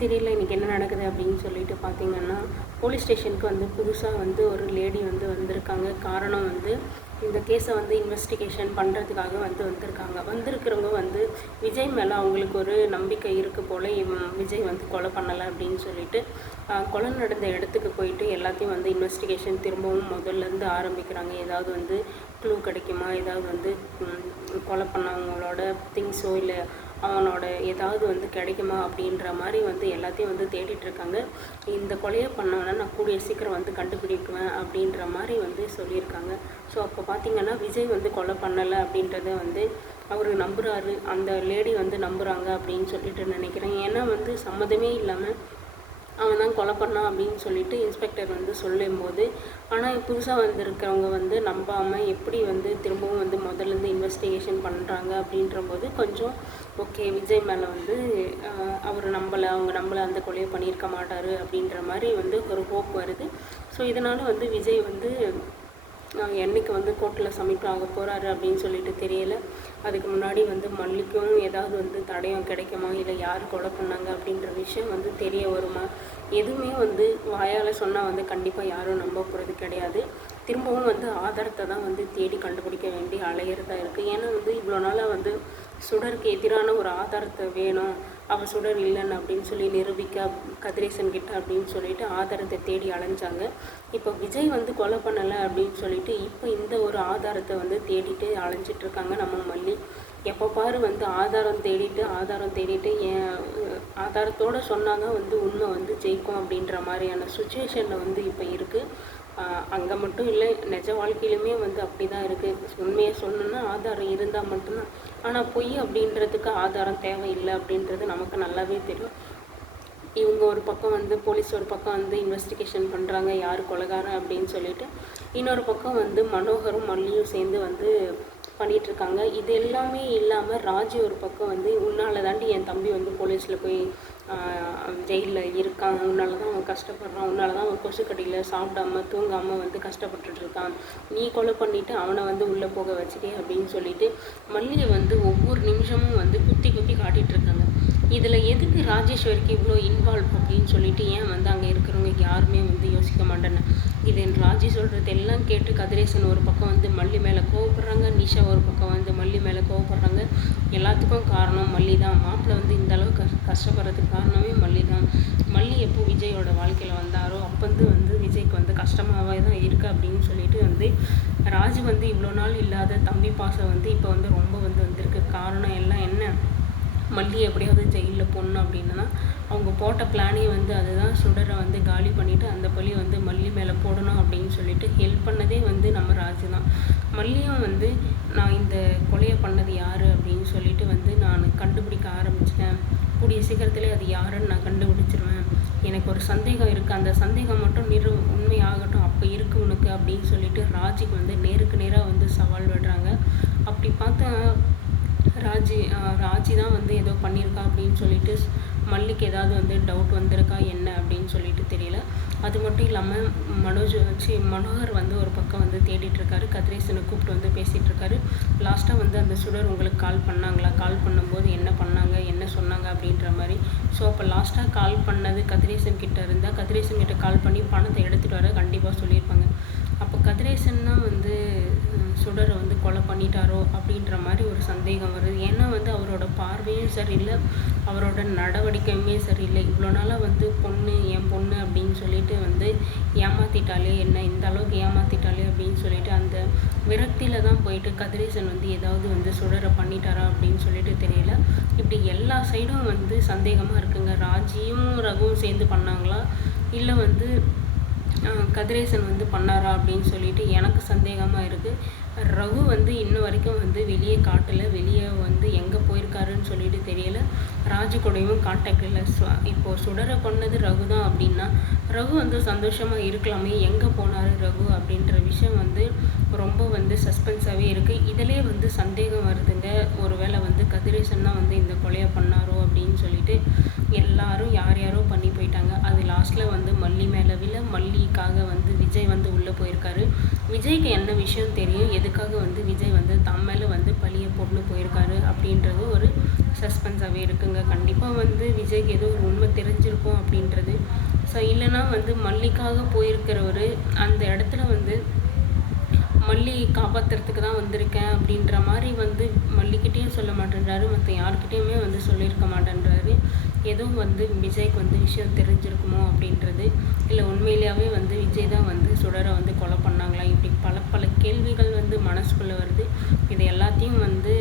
சீரியலில் இன்றைக்கி என்ன நடக்குது அப்படின்னு சொல்லிட்டு பார்த்தீங்கன்னா, போலீஸ் ஸ்டேஷனுக்கு வந்து புதுசாக வந்து ஒரு லேடி வந்து வந்திருக்காங்க. காரணம் வந்து இந்த கேஸை வந்து இன்வெஸ்டிகேஷன் பண்ணுறதுக்காக வந்திருக்காங்க. வந்திருக்கிறவங்க வந்து விஜய் மேலே அவங்களுக்கு ஒரு நம்பிக்கை இருக்குது போல், விஜய் வந்து கொலை பண்ணலை அப்படின்னு சொல்லிட்டு கொலை நடந்த இடத்துக்கு போயிட்டு எல்லாத்தையும் வந்து இன்வெஸ்டிகேஷன் திரும்பவும் முதல்லேருந்து ஆரம்பிக்கிறாங்க. ஏதாவது வந்து க்ளூ கிடைக்குமா, ஏதாவது வந்து கொலை பண்ணவங்களோட திங்ஸோ இல்லை அவனோட ஏதாவது வந்து கிடைக்குமா அப்படின்ற மாதிரி வந்து எல்லாத்தையும் வந்து தேடிட்டுருக்காங்க. இந்த கொலையை பண்ணவனை நான் கூடிய சீக்கிரம் வந்து கண்டுபிடிக்குவேன் அப்படின்ற மாதிரி வந்து சொல்லியிருக்காங்க. ஸோ அப்போ பார்த்திங்கன்னா விஜய் வந்து கொலை பண்ணலை அப்படின்றத வந்து அவர் நம்புகிறாரு, அந்த லேடி வந்து நம்புகிறாங்க அப்படின்னு சொல்லிட்டு நினைக்கிறேன். ஏன்னா வந்து சம்மதமே இல்லாமல் அவன் தான் கொலை பண்ணான் அப்படின்னு சொல்லிட்டு இன்ஸ்பெக்டர் வந்து சொல்லும்போது, ஆனால் புதுசாக வந்திருக்கிறவங்க வந்து நம்பாமல் எப்படி வந்து திரும்பவும் வந்து முதல்லேருந்து இன்வெஸ்டிகேஷன் பண்ணுறாங்க அப்படின்றபோது கொஞ்சம் ஓகே, விஜய் மேலே வந்து அவர் அவங்க நம்மளை அந்த கொலையை பண்ணியிருக்க மாட்டார் அப்படின்ற மாதிரி வந்து ஒரு ஹோப் வருது. ஸோ இதனால் வந்து விஜய் வந்து என்னைக்கு வந்து கோர்ட்டில் சப்மிட் ஆக போகிறாரு அப்படின்னு சொல்லிட்டு தெரியலை. அதுக்கு முன்னாடி வந்து மல்லிக்கும் ஏதாவது வந்து தடயம் கிடைக்குமா, இல்லை யார் கொலை பண்ணாங்க அப்படின்ற விஷயம் வந்து தெரிய வருமா, எதுவுமே வந்து வாயால் சொன்னால் வந்து கண்டிப்பாக யாரும் நம்ப போகிறது கிடையாது. திரும்பவும் வந்து ஆதாரத்தை தான் வந்து தேடி கண்டுபிடிக்க வேண்டி அலையிறதா இருக்குது. ஏன்னா வந்து இவ்வளோ நாளாக வந்து சுடருக்கு எதிரான ஒரு ஆதாரத்தை வேணும், அவள் சுடர் இல்லைன்னு அப்படின்னு சொல்லி நிரூபிக்க கதிரேசன் கிட்ட அப்படின்னு சொல்லிட்டு ஆதாரத்தை தேடி அலைஞ்சாங்க. இப்போ விஜய் வந்து கொலை பண்ணலை அப்படின்னு சொல்லிட்டு இப்போ இந்த ஒரு ஆதாரத்தை வந்து தேடிட்டு அலைஞ்சிட்ருக்காங்க நம்ம மல்லி. எப்போ பாரு வந்து ஆதாரம் தேடிட்டு ஆதாரத்தோடு சொன்னாங்க வந்து உண்மை வந்து ஜெயிக்கும் அப்படின்ற மாதிரியான சுச்சுவேஷனில் வந்து இப்போ இருக்குது. அங்கே மட்டும் இல்லை, நிஜ வாழ்க்கையிலுமே வந்து அப்படி தான் இருக்குது. உண்மையை சொல்லணுன்னா ஆதாரம் இருந்தால் மட்டும்தான். ஆனால் பொய் அப்படின்றதுக்கு ஆதாரம் தேவையில்லை அப்படின்றது நமக்கு நல்லாவே தெரியும். இவங்க ஒரு பக்கம் வந்து போலீஸ் ஒரு பக்கம் வந்து இன்வெஸ்டிகேஷன் பண்ணுறாங்க யார் கொலைகாரன் அப்படின்னு சொல்லிட்டு, இன்னொரு பக்கம் வந்து மனோகரும் மல்லியும் சேர்ந்து வந்து பண்ணிகிட்ருக்காங்க. இது எல்லாமே இல்லாமல் ராஜி ஒரு பக்கம் வந்து உன்னால் தாண்டி என் தம்பி வந்து போலீஸில் போய் ஜெயிலில் இருக்கான், உன்னால் தான் அவன் கஷ்டப்படுறான், உன்னால் தான் அவன் கொசுக்கடியில் சாப்பிடாம தூங்காமல் வந்து கஷ்டப்பட்டுட்ருக்கான், நீ கொலை பண்ணிவிட்டு அவனை வந்து உள்ளே போக வச்சுட்டே அப்படின்னு சொல்லிட்டு மல்லியை வந்து ஒவ்வொரு நிமிஷமும் வந்து குத்தி காட்டிகிட்ருக்காங்க. இதில் எதுக்கு ராஜேஸ்வரிக்கு இவ்வளோ இன்வால்வ் அப்படின்னு சொல்லிட்டு ஏன் வந்து அங்கே இருக்கிறவங்க யாருமே வந்து யோசிக்க மாட்டேன்னு. இது ராஜி சொல்கிறது எல்லாம் கேட்டு கதிரேசன் ஒரு பக்கம் வந்து மல்லி மேலே கோவப்படுறாங்க, நிஷா ஒரு பக்கம் வந்து மல்லி மேலே கோவப்படுறாங்க. எல்லாத்துக்கும் காரணம் மல்லி தான். மாப்பிள்ளை வந்து இந்த அளவுக்கு கஷ்டப்படுறதுக்கு காரணமே மல்லி தான். மல்லி எப்போ விஜயோட வாழ்க்கையில் வந்தாரோ அப்போ வந்து விஜய்க்கு வந்து கஷ்டமாகவே தான் இருக்குது அப்படின்னு சொல்லிட்டு வந்து ராஜு வந்து இவ்வளோ நாள் இல்லாத தம்பி பாசம் வந்து இப்போ வந்து ரொம்ப வந்து வந்திருக்கு. காரணம் எல்லாம் என்ன, மல்லி எப்படியாவது ஜெயிலில் போடணும் அப்படின்னா அவங்க போட்ட பிளானே வந்து அதுதான், சுடரை வந்து காலி பண்ணிவிட்டு அந்த பழி வந்து மல்லி மேலே போடணும் அப்படின்னு சொல்லிட்டு ஹெல்ப் பண்ணதே வந்து நம்ம ராஜு தான். மல்லியும் வந்து நான் இந்த கொலையை பண்ணது யார் அப்படின்னு சொல்லிட்டு வந்து நான் கண்டுபிடிக்க ஆரம்பிச்சிட்டேன், கூடிய சீக்கிரத்துலேயே அது யாருன்னு நான் கண்டுபிடிச்சிருவேன், எனக்கு ஒரு சந்தேகம் இருக்குது, அந்த சந்தேகம் மட்டும் உண்மை ஆகட்டும், அப்போ இருக்குது உனக்கு அப்படின்னு சொல்லிட்டு ராஜுக்கு வந்து நேருக்கு நேராக வந்து சவால் விடுறாங்க. அப்படி பார்த்தா ராஜி தான் வந்து ஏதோ பண்ணியிருக்கா அப்படின்னு சொல்லிட்டு மல்லிக்கு ஏதாவது வந்து டவுட் வந்திருக்கா என்ன அப்படின்னு சொல்லிட்டு தெரியல. அது மட்டும் இல்லாமல் மனோகர் வந்து ஒரு பக்கம் வந்து தேடிட்டுருக்காரு, கதிரேசனை கூப்பிட்டு வந்து பேசிகிட்ருக்காரு. லாஸ்ட்டாக வந்து அந்த சுடர் உங்களுக்கு கால் பண்ணாங்களா, கால் பண்ணும்போது என்ன பண்ணாங்க, என்ன சொன்னாங்க அப்படின்ற மாதிரி. ஸோ அப்போ லாஸ்ட்டாக கால் பண்ணது கதிரேசன் கிட்ட இருந்தால் கதிரேசன் கிட்ட கால் பண்ணி பணத்தை எடுத்துகிட்டு வர கண்டிப்பாக சொல்லியிருப்பாங்க. அப்போ கதிரேசன் தான் வந்து சுடரை வந்து கொலை பண்ணிட்டாரோ அப்படின்ற மாதிரி ஒரு சந்தேகம் வருது. ஏன்னா வந்து அவரோட பார்வையும் சரியில்லை, அவரோட நடவடிக்கையுமே சரியில்லை. இவ்வளோ நாளாக வந்து என் பொண்ணு அப்படின்னு சொல்லிட்டு வந்து ஏமாற்றிட்டாலே, என்ன இந்த அளவுக்கு ஏமாற்றிட்டாலே அப்படின்னு சொல்லிட்டு அந்த விரக்தியில் தான் போயிட்டு கதிரேசன் வந்து ஏதாவது வந்து சுடரை பண்ணிட்டாரா அப்படின்னு சொல்லிட்டு தெரியல. இப்படி எல்லா சைடும் வந்து சந்தேகமாக இருக்குங்க. ராஜியும் ரகுவும் சேர்ந்து பண்ணாங்களா, இல்லை வந்து கதிரேசன் வந்து பண்ணாரா அப்படின்னு சொல்லிட்டு எனக்கு சந்தேகமாக இருக்குது. ரகு வந்து இன்ன வரைக்கும் வந்து வெளியே காட்டலை, வெளியே வந்து எங்கே போயிருக்காருன்னு சொல்லிட்டு தெரியலை. ராஜு கூடயும் கான்டாக்ட் இல்லை. இப்போது சுடரை கொண்டது ரகு தான் அப்படின்னா ரகு வந்து சந்தோஷமாக இருக்கலாமே, எங்கே போனார் ரகு அப்படின்ற விஷயம் வந்து ரொம்ப வந்து சஸ்பென்ஸாகவே இருக்குது. இதிலே வந்து சந்தேகம் வருதுங்க, ஒருவேளை வந்து கதிரேசன் தான் வந்து இந்த கொலையை பண்ணாரோ அப்படின்னு சொல்லிட்டு. எல்லாரும் யாரோ பண்ணி போயிட்டாங்க. அது லாஸ்ட்டில் வந்து மல்லி மேலே மல்லிக்காக வந்து விஜய் வந்து உள்ளே போயிருக்காரு. விஜய்க்கு என்ன விஷயம் தெரியும், எதுக்காக வந்து விஜய் வந்து தம் மேலே வந்து பழியை போட்டு போயிருக்காரு அப்படின்றது ஒரு சஸ்பென்ஸாகவே இருக்குங்க. கண்டிப்பாக வந்து விஜய்க்கு ஏதோ ஒரு உண்மை தெரிஞ்சிருக்கும் அப்படின்றது. ஸோ இல்லைனா வந்து மல்லிக்காக போயிருக்கிறவர் அந்த இடத்துல வந்து மல்லி காப்பாற்றுறதுக்கு தான் வந்திருக்கேன் அப்படின்ற மாதிரி வந்து மல்லிக்கிட்டேயும் சொல்ல மாட்டேன்றாரு, மற்ற யார்கிட்டேயுமே வந்து சொல்லியிருக்க மாட்டேன்றாரு. ஏதோ வந்து விஜய்க்கு வந்து விஷயம் தெரிஞ்சிருக்குமோ அப்படின்றது, இல்லை உண்மையிலேயே வந்து விஜய் தான் வந்து சுடரை வந்து கொலை பண்ணாங்களா, இப்படி பல பல கேள்விகள் வந்து மனசுக்குள்ளே வருது. இது எல்லாத்தையும் வந்து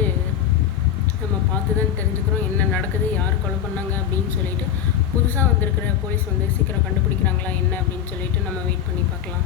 நம்ம பார்த்து தான் தெரிஞ்சுக்கிறோம் என்ன நடக்குது, யார் கொலை பண்ணாங்க அப்படின்னு சொல்லிட்டு. புதுசாக வந்திருக்கிற போலீஸ் வந்து சீக்கிரம் கண்டுபிடிக்கிறாங்களா என்ன அப்படின்னு சொல்லிட்டு நம்ம வெயிட் பண்ணி பார்க்கலாம்.